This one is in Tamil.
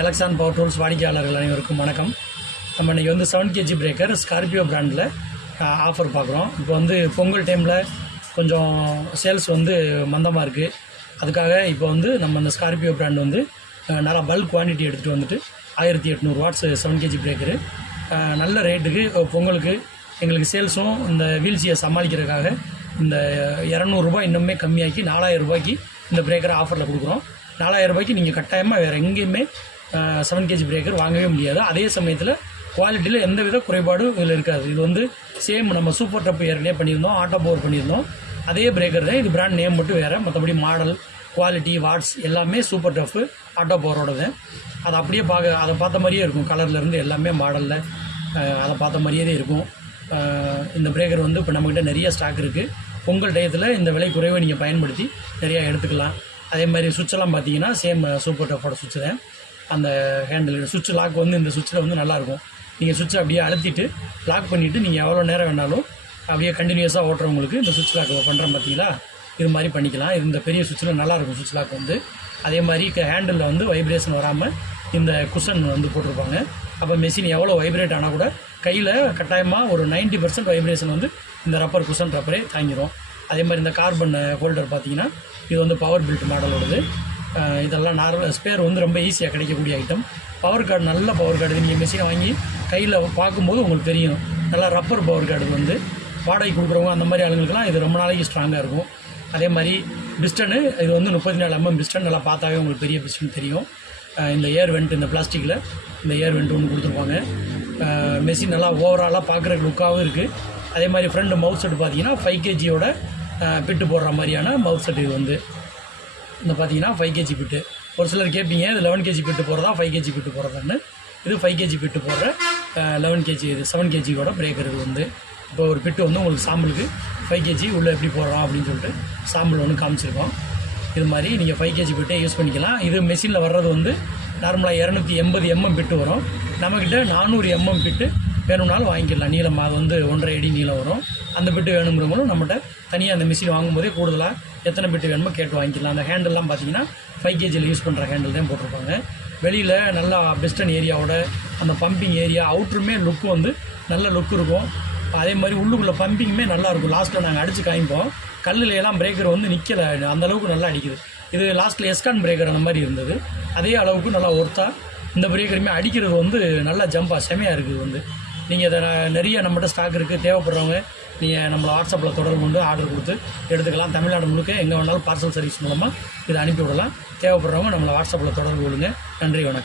எலக்ட்ரான் பவர் டூல்ஸ் வாடிக்கையாளர்கள் அனைவருக்கும் வணக்கம். நம்ம இன்றைக்கி வந்து 7 kg பிரேக்கர் ஸ்கார்பியோ பிராண்டில் ஆஃபர் பார்க்குறோம். இப்போ வந்து பொங்கல் டைமில் கொஞ்சம் சேல்ஸ் வந்து மந்தமாக இருக்குது. அதுக்காக இப்போ வந்து நம்ம இந்த ஸ்கார்பியோ பிராண்ட் வந்து நல்லா பல்க் குவான்டிட்டி எடுத்துகிட்டு வந்துட்டு 1800 வாட்ஸ் 7 kg பிரேக்கரு நல்ல ரேட்டுக்கு பொங்கலுக்கு எங்களுக்கு சேல்ஸும் இந்த வீல்ஸியை சமாளிக்கிறதுக்காக இந்த 200 ரூபாய் இன்னுமே கம்மியாக்கி 4000 ரூபாய்க்கு இந்த பிரேக்கரை ஆஃபரில் கொடுக்குறோம். 4000 ரூபாய்க்கு நீங்கள் கட்டாயமாக வேறு எங்கேயுமே 7 kg பிரேக்கர் வாங்கவே முடியாது. அதே சமயத்தில் குவாலிட்டியில் எந்தவித குறைபாடும் இதில் இருக்காது. இது வந்து சேம் நம்ம சூப்பர் டப் ஏற்கனவே பண்ணியிருந்தோம், ஆட்டோ பவர் பண்ணியிருந்தோம். அதே பிரேக்கர் தான், இது பிராண்ட் நேம் மட்டும் வேறு. மற்றபடி மாடல், குவாலிட்டி, வாட்ஸ் எல்லாமே சூப்பர் டஃப்பு ஆட்டோ பவரோட தான். அதை அப்படியே அதை பார்த்த மாதிரியே இருக்கும். கலர்லேருந்து எல்லாமே மாடலில் அதை பார்த்த மாதிரியே இருக்கும். இந்த பிரேக்கர் வந்து இப்போ நம்மக்கிட்ட நிறைய ஸ்டாக் இருக்குது. பொங்கல் டயத்தில் இந்த விலை குறைவை நீங்கள் பயன்படுத்தி நிறையா எடுத்துக்கலாம். அதே மாதிரி சுவிட்செல்லாம் பார்த்தீங்கன்னா சேம் சூப்பர் டஃப்போட சுவிட்சு தான். அந்த ஹேண்டில் சுவிட்ச் லாக் வந்து இந்த சுவிட்சில் வந்து நல்லாயிருக்கும். நீங்கள் சுவிட்சை அப்படியே அழுத்திட்டு லாக் பண்ணிவிட்டு நீங்கள் எவ்வளோ நேரம் வேணாலும் அப்படியே கண்டினியூஸாக ஓட்டுறவங்களுக்கு இந்த சுவிட்ச் லாக் பண்ணுறோம் பார்த்தீங்களா, இது மாதிரி பண்ணிக்கலாம். இந்த பெரிய சுவிட்சில் நல்லாயிருக்கும் சுவிட்ச் லாக் வந்து. அதே மாதிரி ஹேண்டிலில் வந்து வைப்ரேஷன் வராமல் இந்த குஷன் வந்து போட்டிருப்பாங்க. அப்போ மெஷின் எவ்வளோ வைப்ரேட் ஆனால் கூட கையில் கட்டாயமாக ஒரு 90% வைப்ரேஷன் வந்து இந்த ரப்பர் குஷன் ரப்பரே தாங்கிடும். அதே மாதிரி இந்த கார்பன் ஹோல்டர் பார்த்தீங்கன்னா இது வந்து பவர் பில்ட் மாடலோடது. இதெல்லாம் நார்மல் ஸ்பேர் வந்து ரொம்ப ஈஸியாக கிடைக்கக்கூடிய ஐட்டம். பவர் கார்டு, நல்ல பவர் கார்டு. நீங்கள் மெஷினை வாங்கி கையில் பார்க்கும்போது உங்களுக்கு தெரியும், நல்லா ரப்பர் பவர் கார்டு வந்து வாடகை கொடுக்குறவங்க அந்த மாதிரி ஆளுங்களுக்குலாம் இது ரொம்ப நாளைக்கு ஸ்ட்ராங்காக இருக்கும். அதே மாதிரி பிஸ்டனு, இது வந்து 34 mm பிஸ்டன். நல்லா பார்த்தாவே உங்களுக்கு பெரிய பிஸ்டன் தெரியும். இந்த ஏர் வெண்ட், இந்த பிளாஸ்டிக்கில் இந்த ஏர் வெண்ட் ஒன்று கொடுத்துருப்பாங்க. மெஷின் நல்லா ஓவராலாக பார்க்குற லுக்காகவும் இருக்குது. அதே மாதிரி ஃப்ரண்ட் மவுத் செட் பார்த்தீங்கன்னா 5 kg பிட்டு போடுற மாதிரியான மவுத் செட். இது வந்து இந்த பார்த்தீங்கன்னா 5 kg பிட்டு. ஒரு சிலர் கேட்பீங்க, இது 11 kg பிட்டு போடுறதா 5 kg பிட்டு போடுறதான்னு. இது 5 kg பிட்டு போடுற 11 kg, இது 7 kg பிரேக்கர். இது வந்து இப்போ ஒரு பிட்டு வந்து உங்களுக்கு சாம்பிளுக்கு 5 kg உள்ளே எப்படி போடுறோம் அப்படின்னு சொல்லிட்டு சாம்பிள் ஒன்று காமிச்சிருக்கோம். இது மாதிரி நீங்கள் 5 kg பிட்டே யூஸ் பண்ணிக்கலாம். இது மெஷினில் வர்றது வந்து நார்மலாக 280 mm பிட்டு வரும். நம்மக்கிட்ட 400 mm பிட்டு வேணும்னாலும் வாங்கிக்கலாம். நீளம் அது வந்து 1.5 அடி நீளம் வரும். அந்த பிட்டு வேணுங்கிறவங்களும் நம்மகிட்ட தனியாக அந்த மிஷின் வாங்கும்போதே கூடுதலாக எத்தனை பிட்டு வேணுமோ கேட்டு வாங்கிக்கலாம். அந்த ஹேண்டல்லாம் பார்த்தீங்கன்னா 5 kg யூஸ் பண்ணுற ஹேண்டில் தான் போட்டிருப்பாங்க. வெளியில் நல்லா பிஸ்டன் ஏரியாவோட அந்த பம்பிங் ஏரியா அவுட்ருமே லுக்கு வந்து நல்ல லுக் இருக்கும். அதே மாதிரி உள்ளுக்குள்ளே பம்பிங்குமே நல்லாயிருக்கும். லாஸ்ட்டில் நாங்கள் அடித்து காமிப்போம். கல்லில் எல்லாம் பிரேக்கர் வந்து நிற்கலை, அந்தளவுக்கு நல்லா அடிக்குது. இது லாஸ்ட்டில் எஸ்கான் பிரேக்கர் அந்த மாதிரி இருந்தது. அதே அளவுக்கு நல்லா ஒர்த்தாக இந்த பிரேக்கருமே அடிக்கிறது வந்து நல்லா ஜம்பாக செமையாக இருக்குது. வந்து நீங்கள் இதை நிறைய நம்மகிட்ட ஸ்டாக் இருக்குது. தேவைப்படுறவங்க நீங்கள் நம்மளை வாட்ஸ்அப்பில் தொடர்பு கொண்டு ஆர்டர் கொடுத்து எடுத்துக்கலாம். தமிழ்நாடு முழுக்க எங்கே வேணாலும் பார்சல் சர்வீஸ் மூலமாக இதை அனுப்பி விடலாம். தேவைப்படுறவங்க நம்மளை வாட்ஸ்அப்பில் தொடர்பு கொள்ளுங்கள். நன்றி, வணக்கம்.